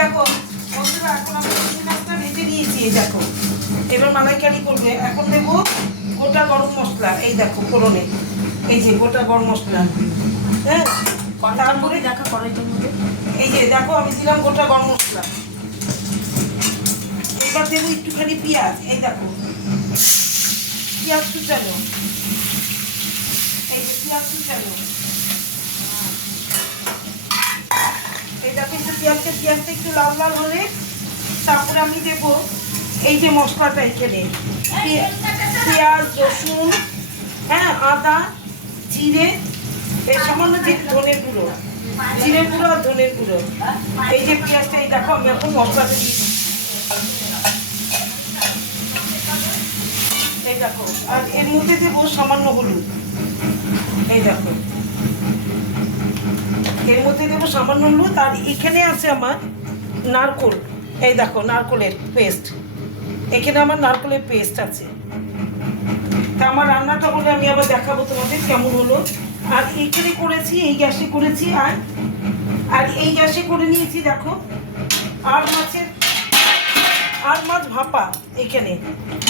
দেখো বন্ধুরা, এখন আমি চিংড়ি মাছটা ভেজে নিয়েছি। এই দেখো, এবার মালাইকারি করবে। এখন দেবো গোটা গরম মশলা। এই দেখো ফোড়নে, এই যে গোটা গরম মশলা। হ্যাঁ, তারপরে দেখা কড়াইটার মধ্যে এই যে দেখো আমি দিলাম গোটা গরম মশলা। এবার দেবো একটুখানি পেঁয়াজ। এই দেখো পেঁয়াজ কুচানো, এই যে পেঁয়াজ কুচানো। এই দেখো একটু পেঁয়াজটা একটু লাল লাল হলে তারপরে আমি দেবো এই যে মশলাটা এখানে, পেঁয়াজ, রসুন, হ্যাঁ, আদা, জিরে, এই সামান্য যে ধনের গুঁড়ো, জিরের গুঁড়ো আর ধনের গুঁড়ো। এই যে পেঁয়াজটা, এই দেখো আমি এখন মশলাটা দিই। এই দেখো, আর এর মধ্যে দেবো সামান্য হলুদ। এই দেখো এর মধ্যে দেবো সামান্য হলুদ। আর এখানে আছে আমার নারকোল। এই দেখো নারকোলের পেস্ট, এখানে আমার নারকোলের পেস্ট আছে। তা আমার রান্নাটা বলে আমি আবার দেখাবো তোমাদের কেমন হলো। আর এইখানে করেছি, এই গ্যাসে করেছি। আর এই গ্যাসে করে নিয়েছি দেখো আর মাছ ভাপা। এখানে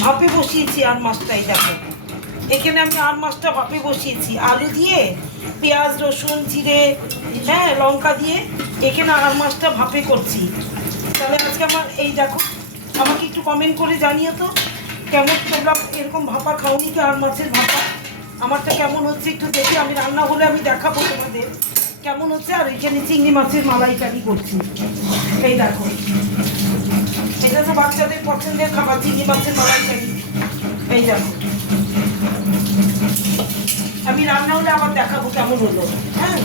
ভাপে বসিয়েছি আর মাছটাই দেখো, এখানে আমি আর মাছটা ভাপে বসিয়েছি আলু দিয়ে, পেঁয়াজ, রসুন, জিরে, হ্যাঁ, লঙ্কা দিয়ে এখানে আর মাছটা ভাপে করছি। তাহলে আজকে আমার এই দেখো, আমাকে একটু কমেন্ট করে জানিও তো কেমন তোমরা এরকম ভাপা খাওনি কি, আর মাছের ভাপা আমারটা কেমন হচ্ছে একটু দেখে। আমি রান্না হলে আমি দেখাবো তোমাদের কেমন হচ্ছে। আর এখানে চিংড়ি মাছের মালাইকারি করছি। এই দেখো, এটা তো বাচ্চাদের পছন্দের খাবার, চিংড়ি মাছের মালাইকারি। এই দেখো, আমি রান্না হলে আবার দেখাবো কেমন হলো। হ্যাঁ।